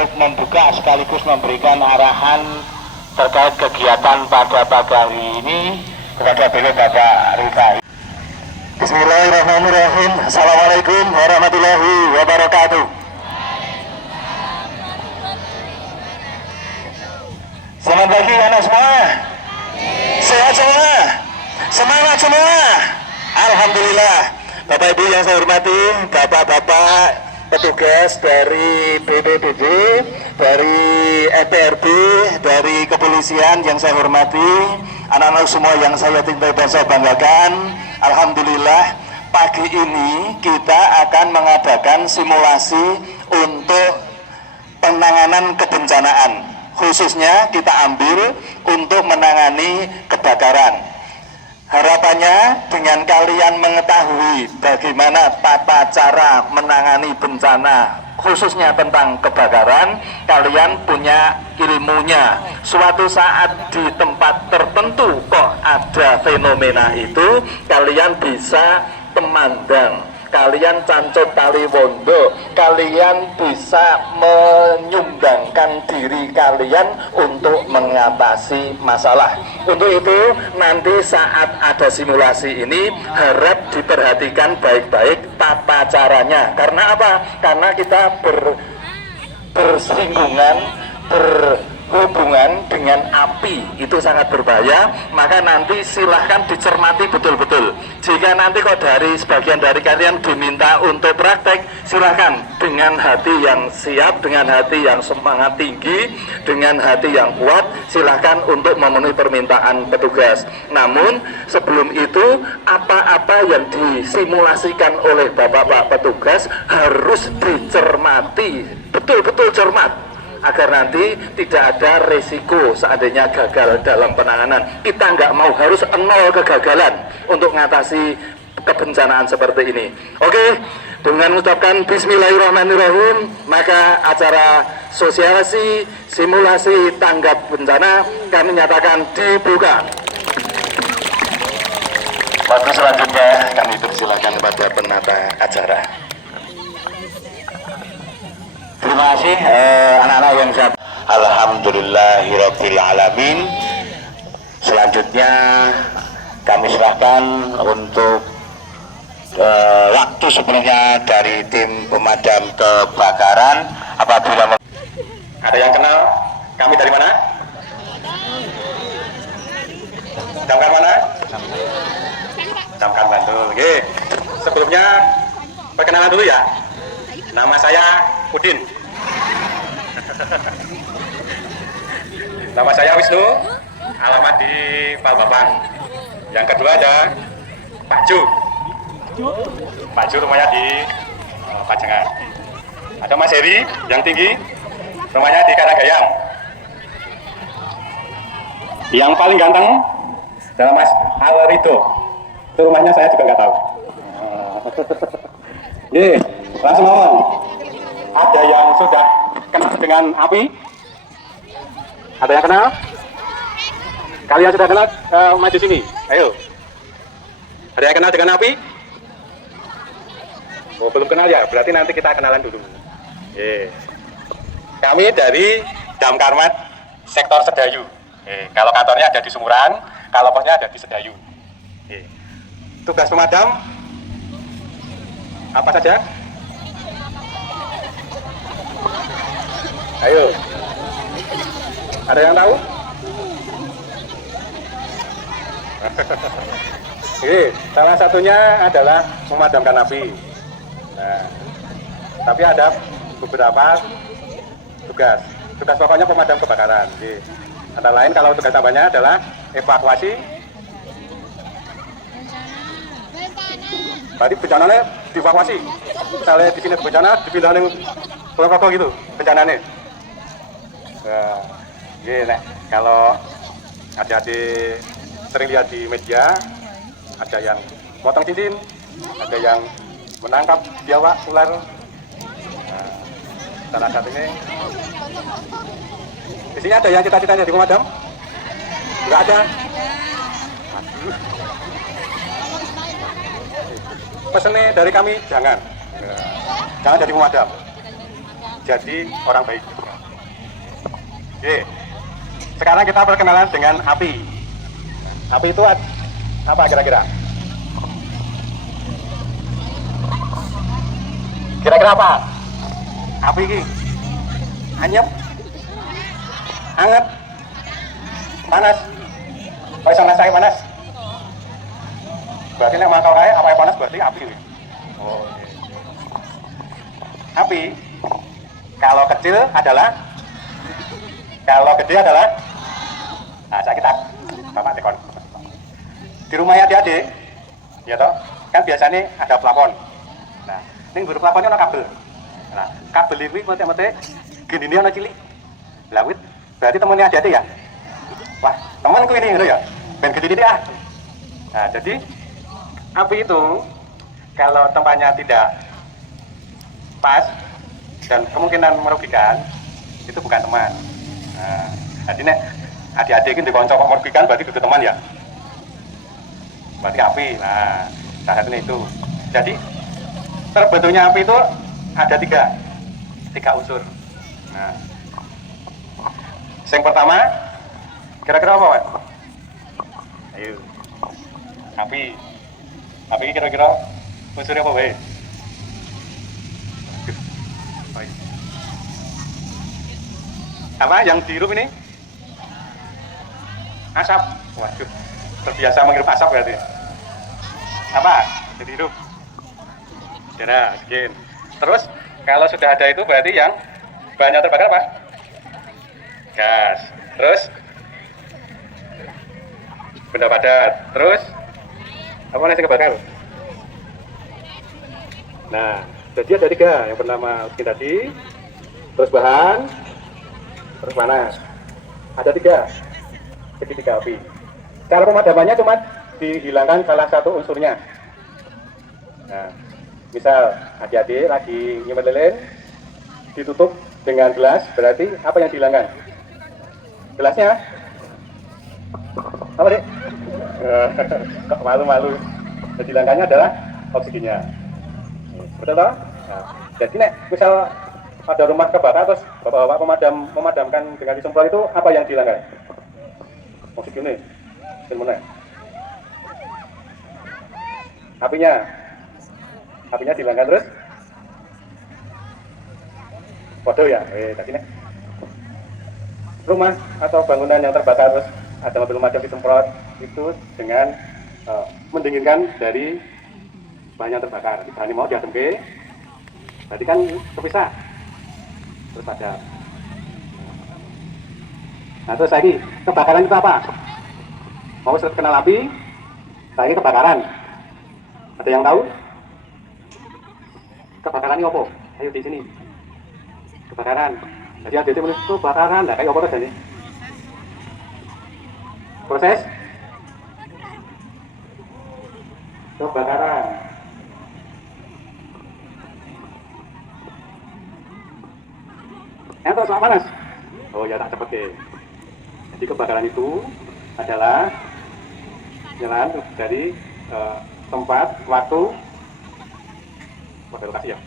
untuk membuka sekaligus memberikan arahan terkait kegiatan pada pagi hari ini kepada beliau Bapak Rifai. Bismillahirrahmanirrahim. Assalamualaikum warahmatullahi wabarakatuh. Selamat pagi anak semua. Sehat semua. Semangat semua. Alhamdulillah. Bapak Ibu yang saya hormati, bapak-bapak petugas dari BPBD, dari EPRB, dari kepolisian yang saya hormati, anak-anak semua yang saya cintai dan saya banggakan. Alhamdulillah, pagi ini kita akan mengadakan simulasi untuk penanganan kebencanaan. Khususnya kita ambil untuk menangani kebakaran. Harapannya dengan kalian mengetahui bagaimana tata cara menangani bencana khususnya tentang kebakaran, kalian punya ilmunya. Suatu saat di tempat tertentu kok ada fenomena itu, kalian bisa temandang, kalian cancut tali wondo, kalian bisa menyumbangkan diri kalian untuk mengatasi masalah. Untuk itu nanti saat ada simulasi ini harap diperhatikan baik-baik tata caranya. Karena apa? Karena kita bersinggungan, berhubungan dengan api, itu sangat berbahaya. Maka nanti silahkan dicermati betul-betul. Jika nanti kok dari sebagian dari kalian diminta untuk praktek, silahkan dengan hati yang siap, dengan hati yang semangat tinggi, dengan hati yang kuat, silahkan untuk memenuhi permintaan petugas. Namun sebelum itu, apa-apa yang disimulasikan oleh bapak-bapak petugas harus dicermati, betul-betul cermat, agar nanti tidak ada resiko seandainya gagal dalam penanganan. Kita nggak mau harus nol kegagalan untuk mengatasi kebencanaan seperti ini. Oke, dengan mengucapkan Bismillahirrahmanirrahim, maka acara sosialisasi simulasi tanggap bencana kami nyatakan dibuka. Waktu selanjutnya kami persilakan pada penata acara. Terima kasih anak-anak yang siap. Alhamdulillahirabbil alamin. Selanjutnya kami serahkan untuk waktu sepenuhnya dari tim pemadam kebakaran. Apabila ada yang kenal kami dari mana? Damkar mana? Damkar Bantul. Oke. Sebelumnya perkenalan dulu ya. Nama saya Udin. Nama saya Wisnu, alamat di Palbapang. Yang kedua ada Pak Ju. Pak Ju rumahnya di Pajangan. Ada Mas Heri yang tinggi, rumahnya di Karangayam. Yang paling ganteng adalah Mas Alrido. Itu rumahnya saya juga nggak tahu. Ye, langsung ngomong. Ada yang sudah kenal dengan api? Ada yang kenal? Kalian sudah kenal? Maju sini, ayo. Ada yang kenal dengan api? Oh, belum kenal ya? Berarti nanti kita kenalan dulu. Kami dari Damkarmat Sektor Sedayu. Kalau kantornya ada di Sumuran, kalau posnya ada di Sedayu. Tugas pemadam apa saja? Ayo. Ada yang tahu? Salah satunya adalah memadamkan api. Nah, tapi ada beberapa tugas. Tugas pokoknya pemadam kebakaran. Antara lain kalau tugas tambahnya adalah evakuasi. Tadi bencananya dievakuasi. Misalnya di sini bencana dipindah ke kelompok gitu bencananya. Nah, gini, kalau adik-adik sering lihat di media, ada yang potong cincin, ada yang menangkap biawak ular. Nah, salah satunya di sini ada yang cita-citanya jadi pemadam? Enggak ada. Aduh. Pesannya dari kami jangan jadi pemadam, jadi orang baik. Oke. Sekarang kita perkenalan dengan api. Api itu apa kira-kira? Kira-kira apa? Api ini anyep, hangat, panas. Kalau bisa ngerasain panas, berarti nek mangkal kae apa yang panas berarti api. Oh, okay. Api kalau kecil adalah, kalau gede adalah, nah saya kita bapak tekon di rumahnya adik-adik ya toh, kan biasanya ada plafon. Nah ini buru plafonnya ada kabel. Nah kabel ini mete-mete gini ini ada cilik lawit, berarti temennya adik-adik ya. Wah temanku ini gitu ya, ben gede dia. Nah jadi api itu kalau tempatnya tidak pas dan kemungkinan merugikan, itu bukan teman. Nah, jadi nek adik-adik ini dikonco kok merugikan berarti itu teman ya, berarti api. Nah salah satunya itu. Jadi terbentuknya api itu ada tiga unsur. Nah yang pertama kira-kira apa Pak? Ayo api ini kira-kira unsurnya apa Pak? Apa yang dihirup ini? Asap. Waduh, terbiasa menghirup asap berarti. Apa? Jadi hirup. Udara, oksigen. Terus kalau sudah ada itu berarti yang bahannya terbakar apa? Gas. Terus benda padat. Terus apa yang kebakar? Nah, jadi ada tiga. Yang pertama oksigen tadi, terus bahan, terus panas. Ada segitiga api. Cara pemadamannya cuma dihilangkan salah satu unsurnya. Nah, misal adik-adik lagi nyimpen lilin, ditutup dengan gelas, berarti apa yang dihilangkan? Gelasnya? Apa dek? Kok malu-malu. Yang dihilangkannya adalah oksigennya. Betul toh? Nah, jadi nek misal ada rumah kebakar terus bapak-bapak memadamkan dengan disemprot itu apa yang dihilangkan? Oksigennya, gimana? Apinya dihilangkan terus? Waduh ya, tadi nih rumah atau bangunan yang terbakar terus ada mobil pemadam disemprot itu dengan mendinginkan dari bahan yang terbakar. Bahan mau diademke, berarti kan terpisah terus padam. Nah terus lagi kebakaran itu apa? Mau kenal api, lagi kebakaran. Ada yang tahu? Kebakaran ini apa? Ayo di sini. Kebakaran. Jadi ada yang menulis kebakaran. Nah kayak apa tadi? Proses kebakaran. Entar selak panas. Oh ya tak cepet deh. Jadi kebakaran itu adalah nyalahan dari tempat, waktu, pada lokasi ya,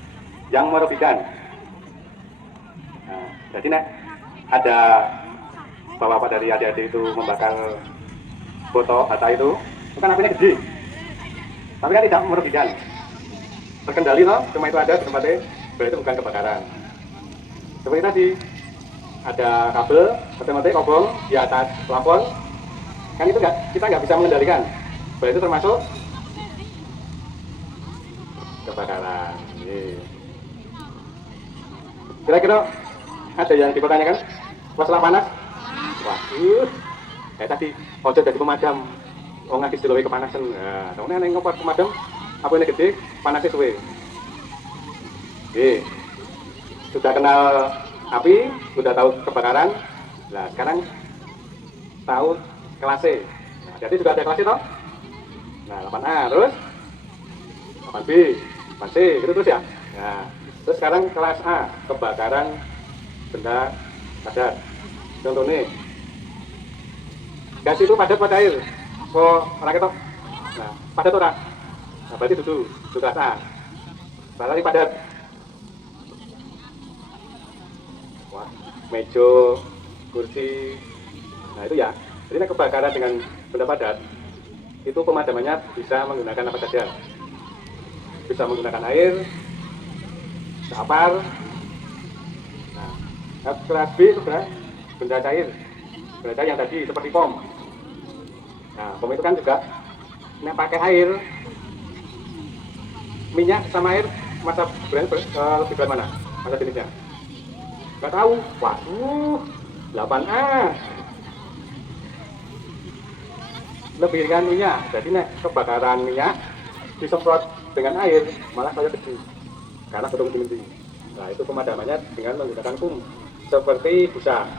yang merugikan. Nah, jadi nek ada bapak-bapak dari adik-adik itu membakar botol bata itu kan apinya gede, tapi kan tidak merugikan, terkendali loh, cuma itu ada di tempatnya, berarti bukan kebakaran. Seperti tadi ada kabel, mati-mati kobong di atas plafon, kan itu kita nggak bisa mengendalikan, berarti itu termasuk kebakaran. Kira-kira ada yang dipertanyakan masalah panas? Waduh, kayak tadi ojo jadi pemadam, ngagis diluwe kepanasan. Nah, tahunya yang ngopot pemadam, apa ini gede, panasnya suwe. Sudah kenal api, sudah tahu kebakaran. Nah sekarang tahu kelasnya. Nah, jadi juga ada kelasnya toh. Nah 8A terus 8B, 8C gitu terus ya. Nah terus sekarang kelas A, kebakaran benda padat. Contohnya gas itu padat pada air. Oh orang itu, nah padat orang. Nah berarti itu kelas A. Berarti padat. Wah, mejo kursi. Nah itu ya. Jadi nek kebakaran dengan benda padat, itu pemadamannya bisa menggunakan apa saja. Bisa menggunakan air, kapar. Nah, kelas B itu sudah benda cair yang tadi seperti pom. Nah, pom itu kan juga nek pakai air, minyak sama air masa lebih berat mana? Masa jenisnya? Nggak tahu. Waduh, 8A. Lebih ringan minyak. Jadi nek kebakaran minyak disemprot dengan air malah kayak kecil karena gedung tinggi. Nah itu pemadamannya dengan menggunakan kum seperti busa.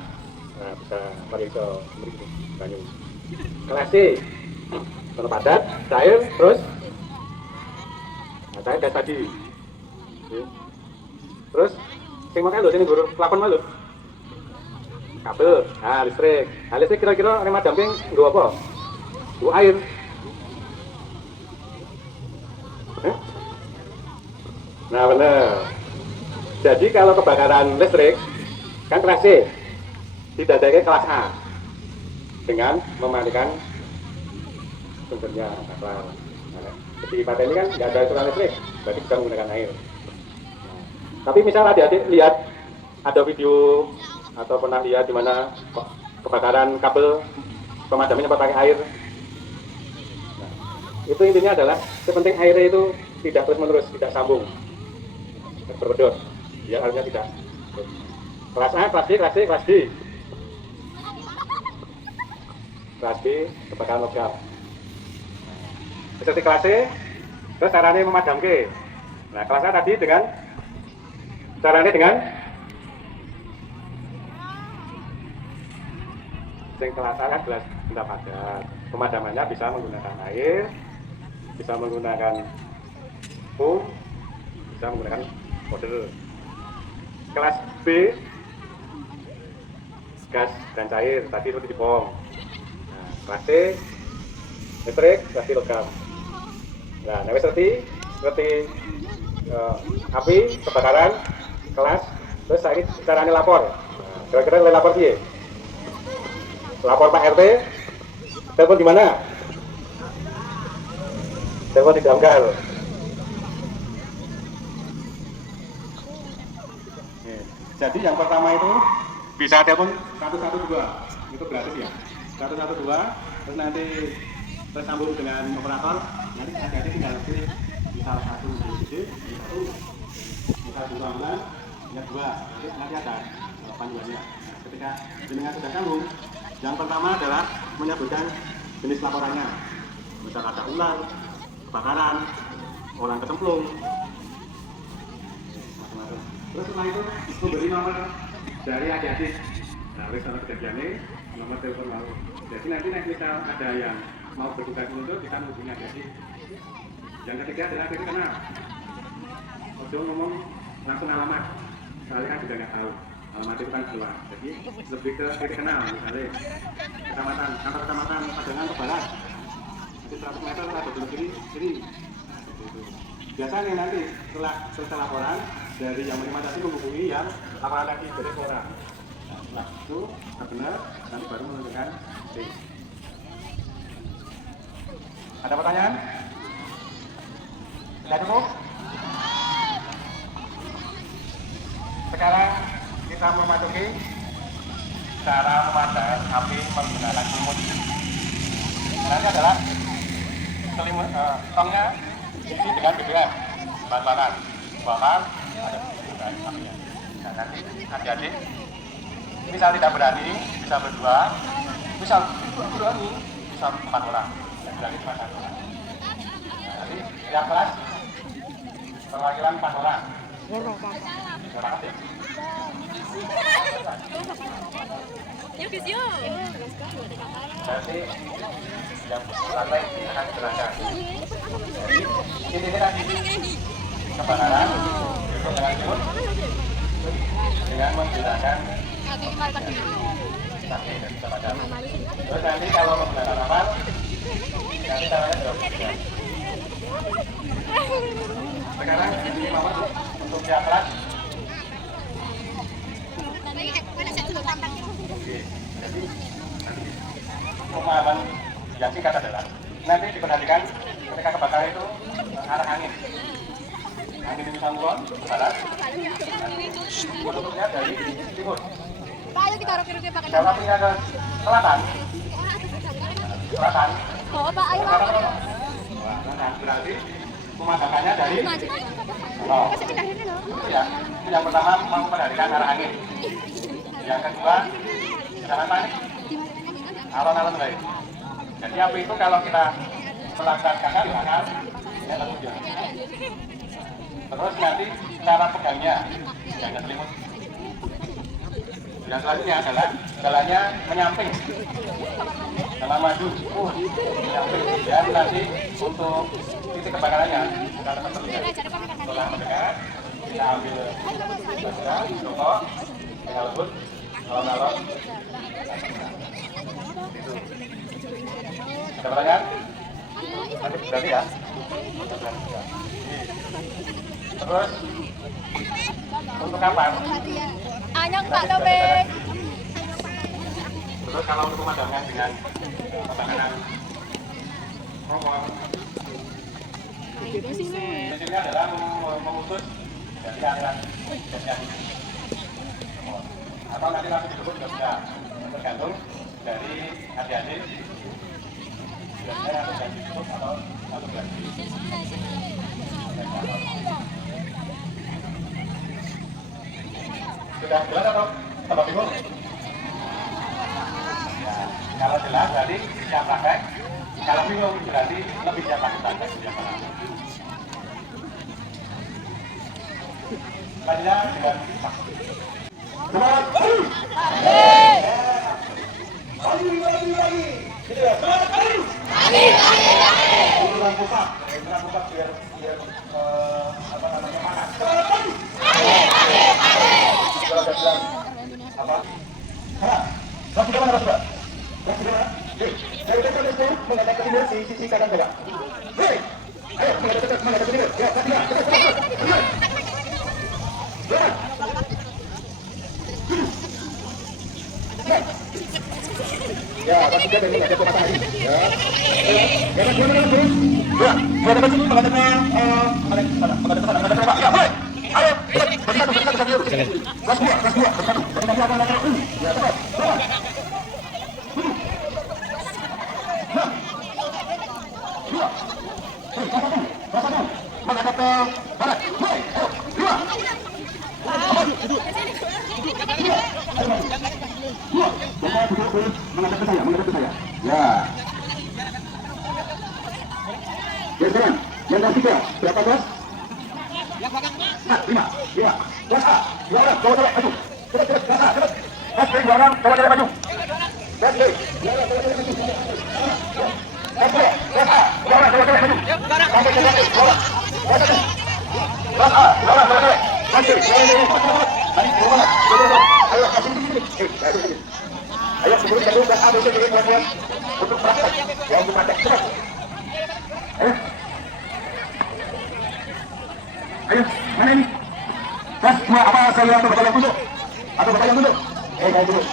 Nah busa mariso banyu. Kelas C kalau padat cair terus nah, cair gas tadi. Terus sing makan lho sini guru pelakon malu kabel listrik. Nah listrik kira-kira nek madamke nggo apa? Nggo air. Nah benar. Jadi kalau kebakaran listrik kan kelas C, tidak ada kelas A dengan mematikan sumbernya. Nah, seperti Pak ini kan nggak ada aturan listrik, berarti bisa menggunakan air. Nah, tapi misal adik-adik lihat ada video atau pernah lihat di mana kebakaran kabel pemadamannya pakai air. Nah, itu intinya adalah sepenting airnya itu tidak terus-menerus, tidak sambung, berkedot, biar airnya tidak. Kelas A, kelas D, kelas C, kelas D. Kelas D, kebakaran logam. Seperti kelas C, terus caranya memadamkan. Nah, kelas A tadi dengan caranya dengan kelas A kan jelas benda padat. Pemadamannya bisa menggunakan air, bisa menggunakan pom, bisa menggunakan powder. Kelas B gas dan cair tadi seperti di pom. Nah, kelas C listrik, kelas D logam. Nah, seperti api kebakaran kelas terus saya caranya lapor. Nah, kira-kira lapor sih. Lapor Pak RT. Telepon di mana? Telepon di Damkar. Jadi yang pertama itu bisa telepon 112, itu gratis ya. 112, terus nanti tersambung dengan operator. Nanti ada tinggal pilih misal satu BPD, satu, misal dua bulan, yang dua. Nanti ada panduannya. Nah, ketika jenengan sudah sambung, yang pertama adalah menyebutkan jenis laporannya. Misal ada ular, kebakaran, orang kecemplung, macam-macam. Terus setelah itu memberi nomor dari adik-adik. Nah, oleh sama kejadiannya, nomor telepon lalu. Jadi nanti misal ada yang mau bertugas untuk kita menghubungi adik-adik. Yang ketiga adalah kita kenal. Ojo ngomong langsung alamat, soalnya kan juga nggak tahu. Alamat itu kan keluar. Jadi lebih ke titik kenal, misalnya kecamatan, kantor kecamatan Padangan ke barat. Nanti 100 meter ada belok kiri. Nah, seperti itu. Biasanya nanti setelah selesai laporan dari yang menerima tadi menghubungi yang laporan lagi dari orang. Nah, setelah itu benar, nanti baru menentukan C. Ada pertanyaan? Tidak cukup? Sekarang kita memasuki cara memadamkan api menggunakan selimut. Caranya adalah selimut tongnya isi dengan BBM, bahan bakar, ada apinya. Nah, nanti adik-adik misal tidak berani, bisa berdua, misal berani, bisa 4 orang, berani cuma 1 orang. Nah, nanti yang kelas perwakilan 4 orang. Terima kasih. Nanti yang lantai akan dijelaskan. Ini tadi kebakaran itu lanjut dengan menggunakan saksi dan bisa padam. Terus nanti kalau menggunakan kapal, nanti caranya jauh. Sekarang ini Mama untuk yang kelas Jadi pemahaman yang singkat adalah nanti diperhatikan ketika kebakaran itu arah angin ini sangguan ke barat, bentuknya dari timur. Jawa punya ke selatan. Oh, Pak, ayo. Nah, berarti pemadakannya dari oh, ya, yang pertama memperhatikan arah angin. Yang kedua, jangan panik. Alon-alon baik. Jadi api itu kalau kita melakukan kakak, ya langsung dia. Terus nanti cara pegangnya, jangan selimut. Yang selanjutnya adalah jalannya menyamping, jalan maju, menyamping. Dan nanti untuk titik kebakarannya, kita tekan setelah mendekat, kita ambil baja, rokok, tinggal lembut, alon-alon. Ada pertanyaan? Berarti ya? Terus untuk kapan? Anyang Pak Topik. Terus kalau untuk pemandangan dengan pemakanan kompor, prinsipnya adalah memutus dari aliran gasnya. Atau nanti langsung ditutup juga bisa, tergantung dari adik-adik. Biasanya langsung ganti tutup atau langsung ganti. Sudah jelas atau tambah bingung? Ya, kalau jelas berarti siap praktek. Kalau bingung berarti lebih siap praktek. Selanjutnya dengan semangat pagi. Pagi. Semangat pagi. Urusan pusat biar apa namanya panas. Semangat pagi. Kalau ada bilang apa? Masih kemana Mas Mbak? Masih kemana? Dari depan itu menghadap ke timur di sisi kanan coba. Hei, ayo menghadap ke timur. Ya, cepat. Ya, pasti dia dari ada matahari. Ya. Ya, terus. Ya, menghadap ke sini menghadap ke sana. Ya, baik. Ayo, bersatu. Kelas 2. Bersatu. Ya, cepat. Menghadap ke barat. Baik. Ayo, 2. Menghadap ke saya. Ya. Ya, sekarang. Yang ketiga, berapa kelas? Yang belakang, Mas. 5. Kelas A. 2 orang, bawa cewek maju. Cepat. Kelas A, cepat. Kelas B, 2 orang, bawa cewek maju. Kelas B, 2 orang, bawa cewek maju. Kelas B, kelas A, 2 orang, bawa cewek maju. Sampai ke kelas B, 2 orang. Kelas A, 2 orang, bawa cewek. Kelas B, 2 orang, Ayo, sini. Ayo, sebelum kita kelas A, besok jadi buat untuk praktek. Ya, untuk praktek, cepat. Ayo, mana ini? Kelas 2 apa saya atau bapak yang duduk? Atau bapak yang duduk? Saya duduk.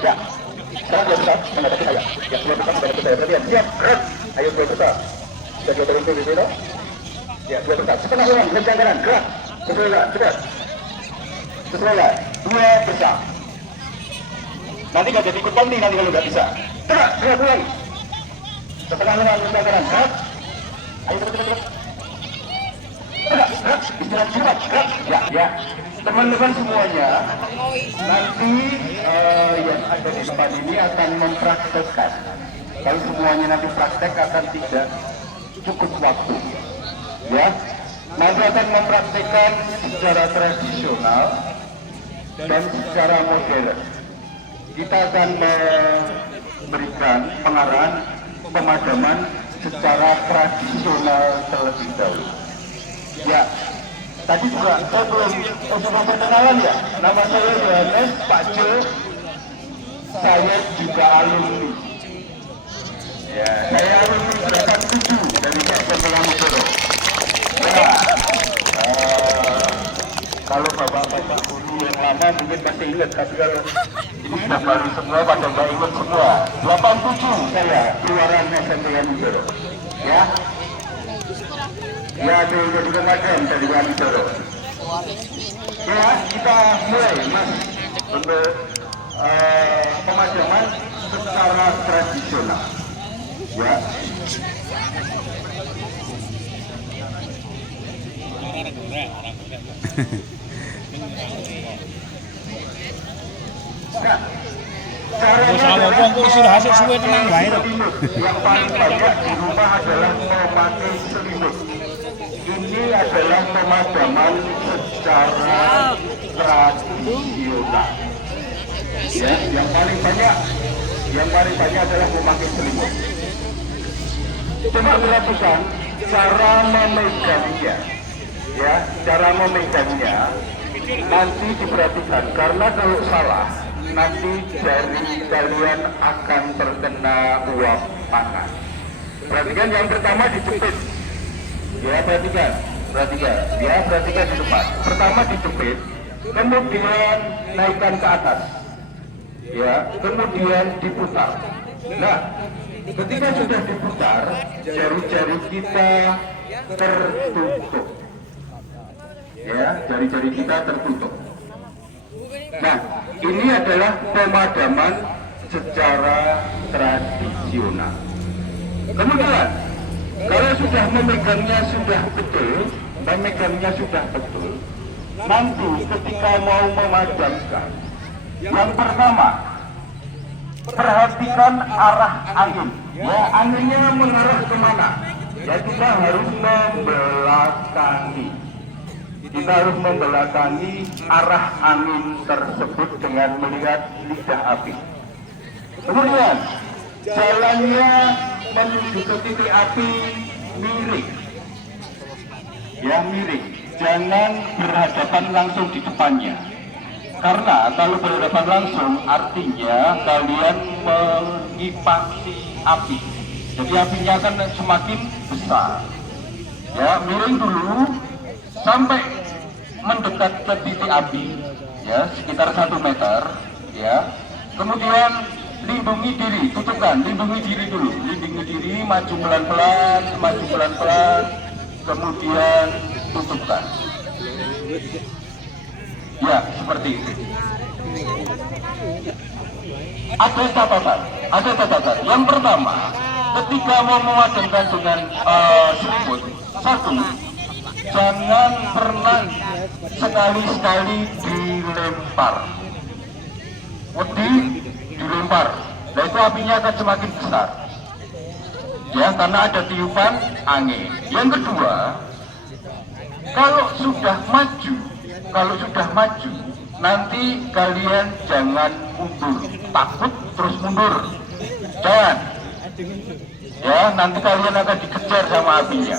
Ya, sekarang 2 besar menghadapi saya. Ya, 2 besar menghadapi saya. Berarti siap, gerak. Ayo 2 besar. Sudah 2 berhenti di sini. Ya, 2 besar. Setengah orang, kencang kanan, gerak. Sesuaikan, cepat. Sesuaikan, 2 besar. Nanti nggak jadi ikut poni nanti kalau nggak bisa. Gerak, lagi. Setengah orang, kencang kanan, gerak. Ayo cepat. Gerak. Istirahat cepat, gerak. Ya. Teman-teman semuanya, nanti ada di depan ini akan mempraktekkan. Kalau semuanya nanti praktek akan tidak cukup waktu. Ya, nanti akan mempraktekkan secara tradisional dan secara modern. Kita akan memberikan pengarahan pemadaman secara tradisional terlebih dahulu. Ya, tadi juga saya belum sudah perkenalan ya. Nama saya Yohanes Pak Jo. Saya juga alumni. Ya, saya alumni 87 dari Pak Pembelanggoro. Ya, kalau bapak-bapak guru yang lama mungkin masih ingat, tapi kalau ini sudah baru semua pada nggak ingat semua. 87 saya keluaran SMP Wanidoro. Ya, ya jadi komandan dari Wanidoro. Ya, kita mulai mas untuk pemadaman secara tradisional. Ya. Nah, caranya sudah hasil suwe tenang wae to. Yang paling banyak di rumah adalah memakai selimut. Ini adalah pemadaman secara tradisional. Ya, yang paling banyak adalah memakai selimut. Coba perhatikan cara memegangnya. Ya, cara memegangnya nanti diperhatikan karena kalau salah nanti jari kalian akan terkena uap panas. Perhatikan yang pertama dijepit. Ya, perhatikan. Ya, perhatikan di depan. Pertama dijepit, kemudian naikkan ke atas. Ya, kemudian diputar. Nah, ketika sudah diputar, jari-jari kita tertutup. Ya, jari-jari kita tertutup. Nah, ini adalah pemadaman secara tradisional. Kemudian, kalau sudah memegangnya sudah betul, nanti ketika mau memadamkan, yang pertama, perhatikan arah angin. Ya, anginnya mengarah kemana? Ya, kita harus membelakangi arah angin tersebut dengan melihat lidah api. Kemudian jalannya menuju ke titik api miring. Ya, miring. Jangan berhadapan langsung di depannya. Karena kalau berhadapan langsung artinya kalian mengipasi api. Jadi apinya akan semakin besar. Ya, miring dulu sampai mendekat ke titik api, ya, sekitar 1 meter, ya. Kemudian lindungi diri, tutupkan, lindungi diri dulu, maju pelan-pelan, kemudian tutupkan. Ya, seperti itu. Ada catatan. Yang pertama, ketika mau memadamkan dengan selimut, satu, jangan pernah sekali-sekali dilempar. Dilempar. Nah, itu apinya akan semakin besar. Ya, karena ada tiupan angin. Yang kedua, kalau sudah maju, nanti kalian jangan mundur. Takut terus mundur. Jangan. Ya, nanti kalian akan dikejar sama apinya.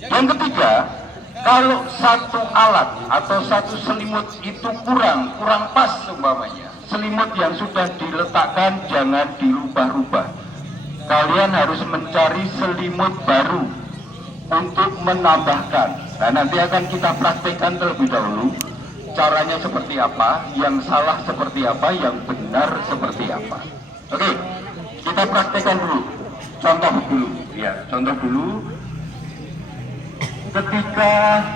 Yang ketiga, kalau satu alat atau satu selimut itu kurang pas umpamanya, selimut yang sudah diletakkan jangan dirubah-rubah. Kalian harus mencari selimut baru untuk menambahkan. Nah, nanti akan kita praktekkan terlebih dahulu caranya seperti apa, yang salah seperti apa, yang benar seperti apa. Oke, kita praktekkan dulu. Contoh dulu. Ketika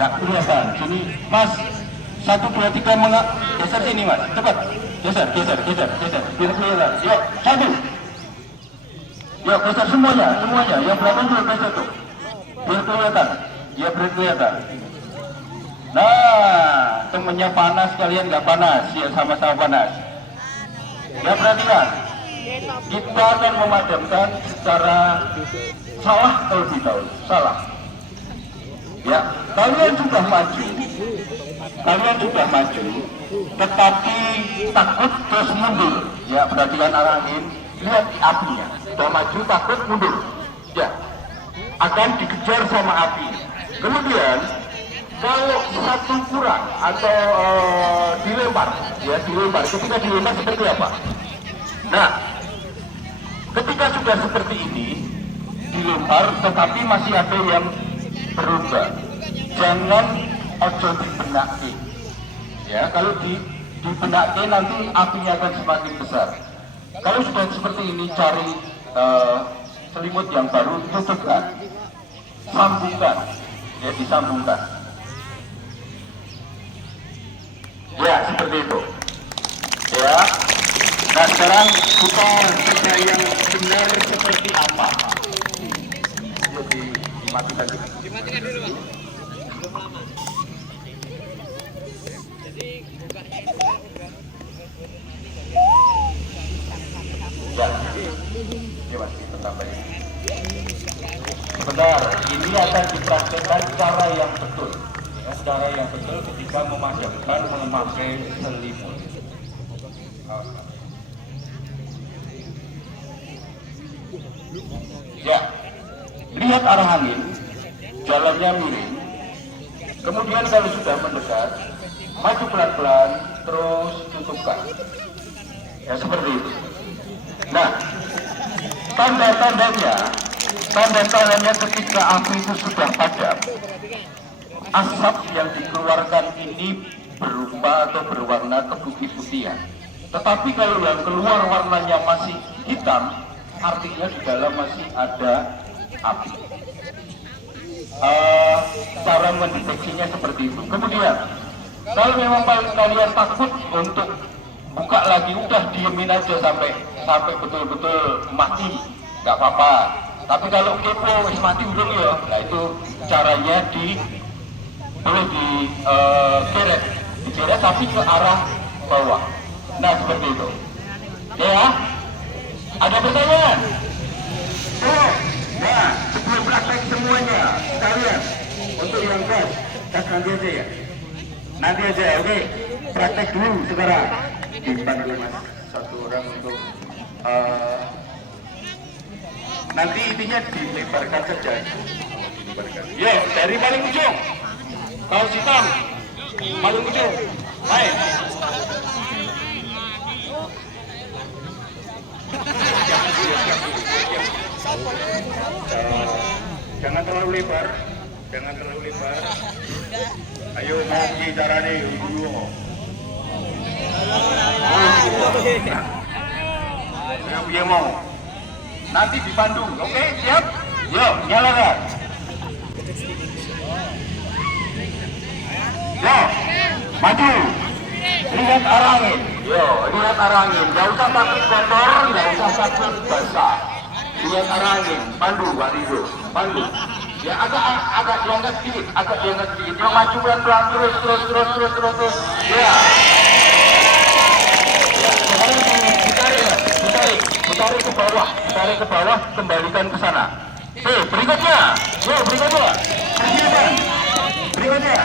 nggak kelihatan, sini Mas, 1, 2, 3 geser sini Mas, cepat, geser, biar kelihatan. Yuk, 1. Yuk, geser semuanya, yang belakang juga geser tuh, biar kelihatan. Nah, temennya panas, kalian nggak panas, ya sama-sama panas. Ya perhatikan, kita akan memadamkan secara salah terlebih dahulu, salah. Ya, kalian sudah maju, tetapi takut terus mundur. Ya, perhatikan arah angin, lihat apinya, sudah maju takut mundur. Ya, akan dikejar sama api. Kemudian kalau satu kurang atau dilempar, ketika dilempar seperti apa? Nah, ketika sudah seperti ini, dilempar tetapi masih ada yang berubah. Jangan ojo dibenake. Ya, kalau dibenake nanti apinya akan semakin besar. Kalau sudah seperti ini, cari selimut yang baru, tutupkan, sambungkan, ya disambungkan. Ya, seperti itu. Ya. Nah, sekarang kita coba yang benar seperti apa. Jadi dimatikan dulu. Ya, ini masih tambahnya. Sebentar, ini akan dipraktekkan cara yang betul. Ya, cara yang betul ketika memadamkan memakai selimut. Ya, lihat arah angin, jalannya miring. Kemudian kalau sudah mendekat, maju pelan-pelan, terus tutupkan. Ya, seperti itu. Nah, tanda-tandanya ketika api itu sudah padam, asap yang dikeluarkan ini berupa atau berwarna keputih-putihan. Tetapi kalau yang keluar warnanya masih hitam, artinya di dalam masih ada api. Cara mendeteksinya seperti itu. Kemudian, kalau memang kalian takut untuk buka lagi, udah diemin aja sampai betul-betul mati, nggak apa-apa. Tapi kalau kepo wis mati urung ya, nah itu caranya boleh digeret tapi ke arah bawah. Nah, seperti itu. Ya, ada pertanyaan? Oh, nah, sebelum praktek semuanya, sekalian untuk yang gas nanti aja ya. Nanti aja, oke. Praktek dulu sekarang. Dipandu mas, satu orang untuk nanti intinya dilebarkan saja. Yo, dari paling ujung, kaos hitam, paling ujung, baik. Jangan terlalu lebar, Ayo mau caranya dulu. Yang mau nanti dipandu, oke? Siap? Yo, nyalakan. Yo, maju. Lihat arah angin. Yo, lihat arah angin. Gak usah takut kotor, gak usah takut basah. Lihat arah angin. Pandu, Pak Rido. Pandu. Ya, agak diangkat sedikit, Yo, maju pelan-pelan, terus. Ya. Ditarik ke bawah, kembalikan ke sana. Berikutnya. Berikutnya.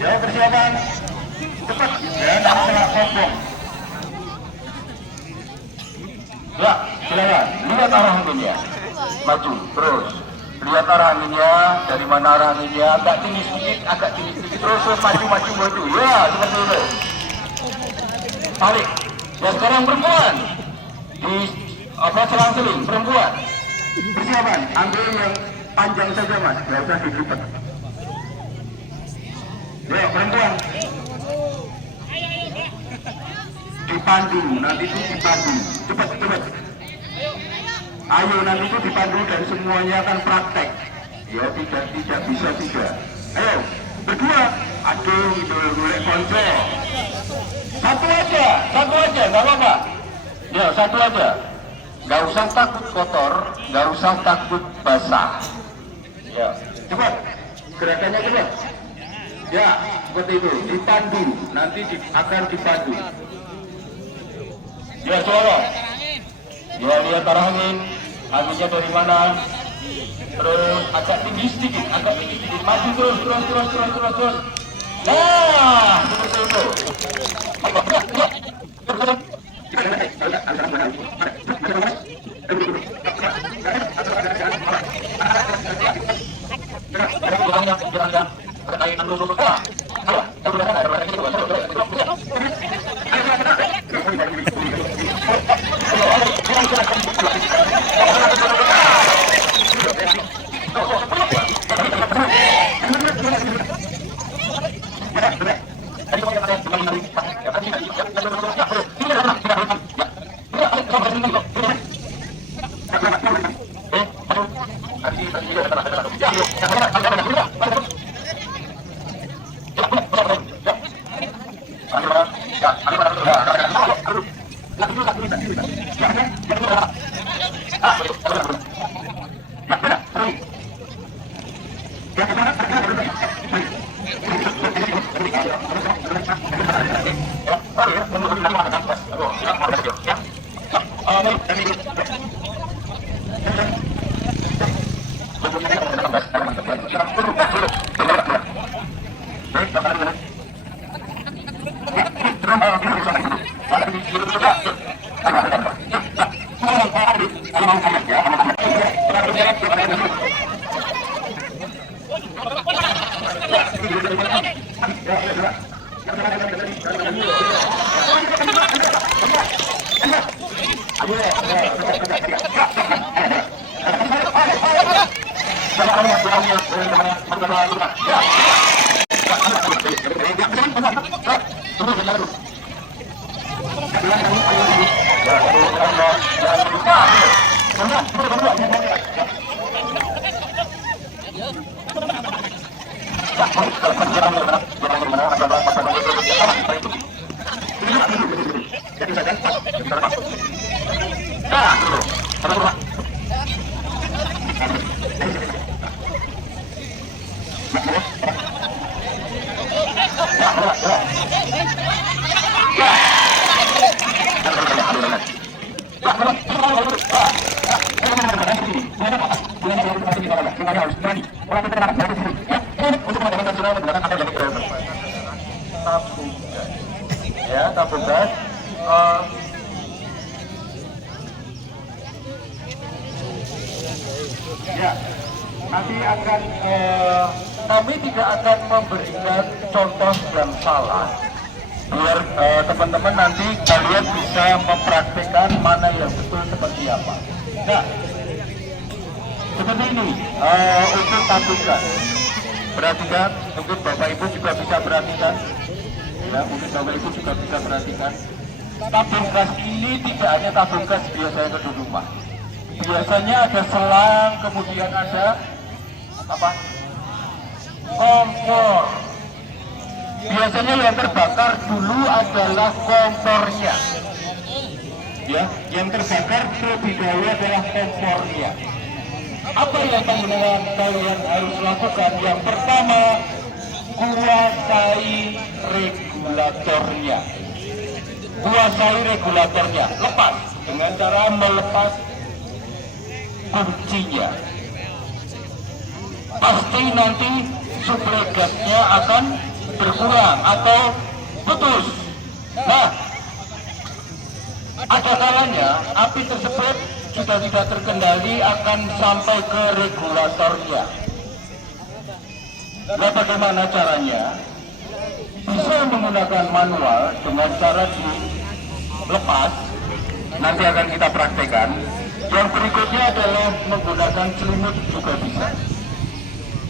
Ya, persiapan. Cepat, jangan salah kosong. Ya, silakan. Lihat arah anginnya. Maju, terus. Lihat arah anginnya, dari mana arah anginnya, agak tinggi sedikit, terus maju. Ya, seperti itu. Tarik. Ya, sekarang perempuan. Selang-seling, perempuan. Persiapan, ambil yang panjang saja mas, nggak usah dilipat. Ya, perempuan. Dipandu, nanti itu dipandu. Cepat. Ayo nanti itu dipandu dan semuanya akan praktek. Ya, tidak bisa tiga. Ayo, berdua. Aduh, golek konco. Satu aja, nggak apa-apa. Ya, satu aja. Nggak usah takut kotor, nggak usah takut basah. Ya. cepat, gerakannya cepat. Ya, seperti itu, dipandu, nanti akan dipandu. Ya, suara. Ya, lihat arah angin, anginnya dari mana. Terus agak tinggi sedikit, maju terus. Nah, seperti itu. Ya, tabung gas. Ya, nanti akan kami tidak akan memberikan contoh yang salah, biar teman-teman nanti kalian bisa mempraktikkan mana yang betul seperti apa. Nah, seperti ini untuk tabung gas. Perhatikan, mungkin Bapak Ibu juga bisa perhatikan. Ya, mungkin Bapak Ibu juga bisa perhatikan. Tabung gas ini tidak hanya tabung gas biasanya di rumah. Biasanya ada selang, kemudian ada apa? Kompor. Biasanya yang terbakar dulu adalah kompornya. Ya, yang terbakar terlebih dahulu adalah kompornya. Apa yang kalian harus lakukan? Yang pertama, kuasai regulatornya. Kuasai regulatornya. Lepas dengan cara melepas kuncinya. Pasti nanti suplai gasnya akan berkurang atau putus. Nah, ada kalanya api tersebut sudah tidak terkendali akan sampai ke regulatornya. Nah, bagaimana caranya? Bisa menggunakan manual dengan cara dilepas. Nanti akan kita praktekkan. Yang berikutnya adalah menggunakan selimut juga bisa.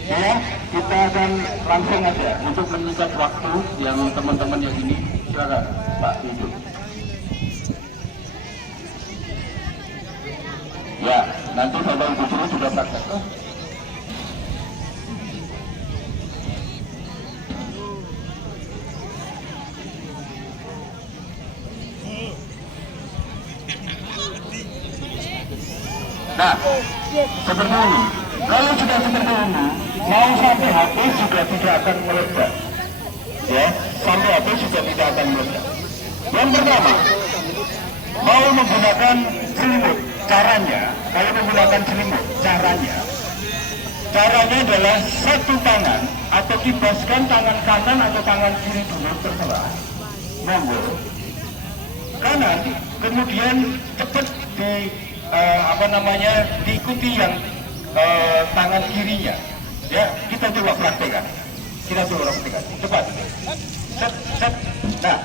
Ya, kita akan langsung aja untuk meningkat waktu yang teman-teman yang ini. Silakan Pak Ibu. Ya, nanti Bapak Ibu dulu sudah praktek. Nah, Seperti ini. Kalau sudah seperti ini, mau sampai habis juga tidak akan meledak. Ya, sampai habis juga tidak akan meledak. Yang pertama, mau menggunakan selimut. Caranya, kalau menggunakan selimut, caranya adalah satu tangan atau kibaskan tangan kanan atau tangan kiri dulu, terserah. Monggo. Kanan, kemudian cepat diikuti yang tangan kirinya. Ya, kita coba praktekkan. Cepat. Set. Nah,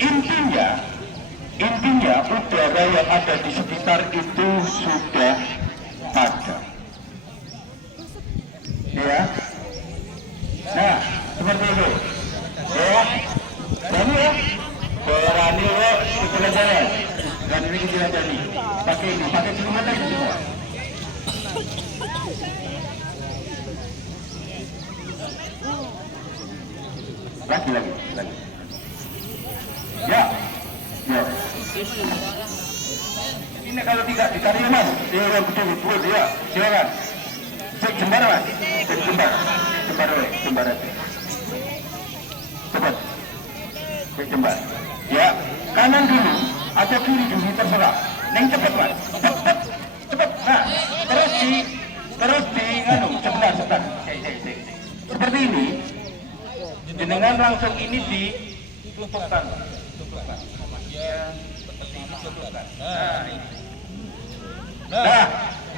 intinya udara yang ada di sekitar itu sudah ada. Ya. Nah, seperti itu. Ya. Berani lo istilah saya. Dan ini istilah jadi. Pakai selimut lagi semua. Lagi. Ya. Ini kalau tidak ditarik mas, dia yang betul dia, silakan. Cek jembar mas, jembar aja. Cepat, cek jembar. Ya, kanan dulu atau kiri dulu terserah. Neng cepat mas, cepat. Nah, terus di sebentar. Seperti ini, jenengan langsung ini ditutupkan. Nah,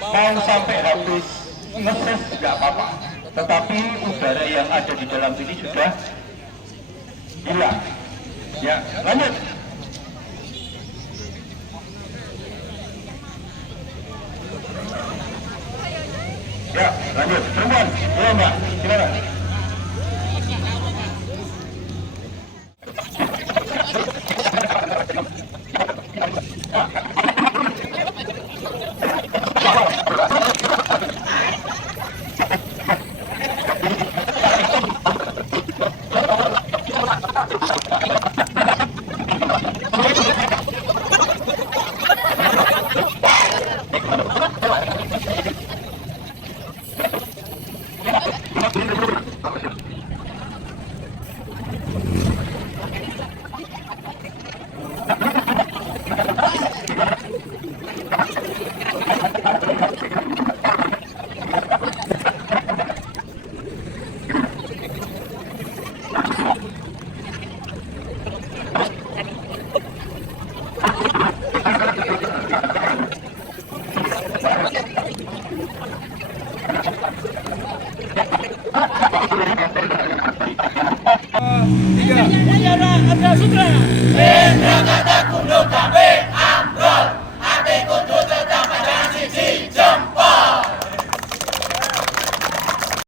mau sampai habis ngeses nggak apa-apa, tetapi udara yang ada di dalam ini sudah hilang. Ya, lanjut. Ya, lanjut. Perempuan, ya mbak, silakan. Tiga. Ada sutra.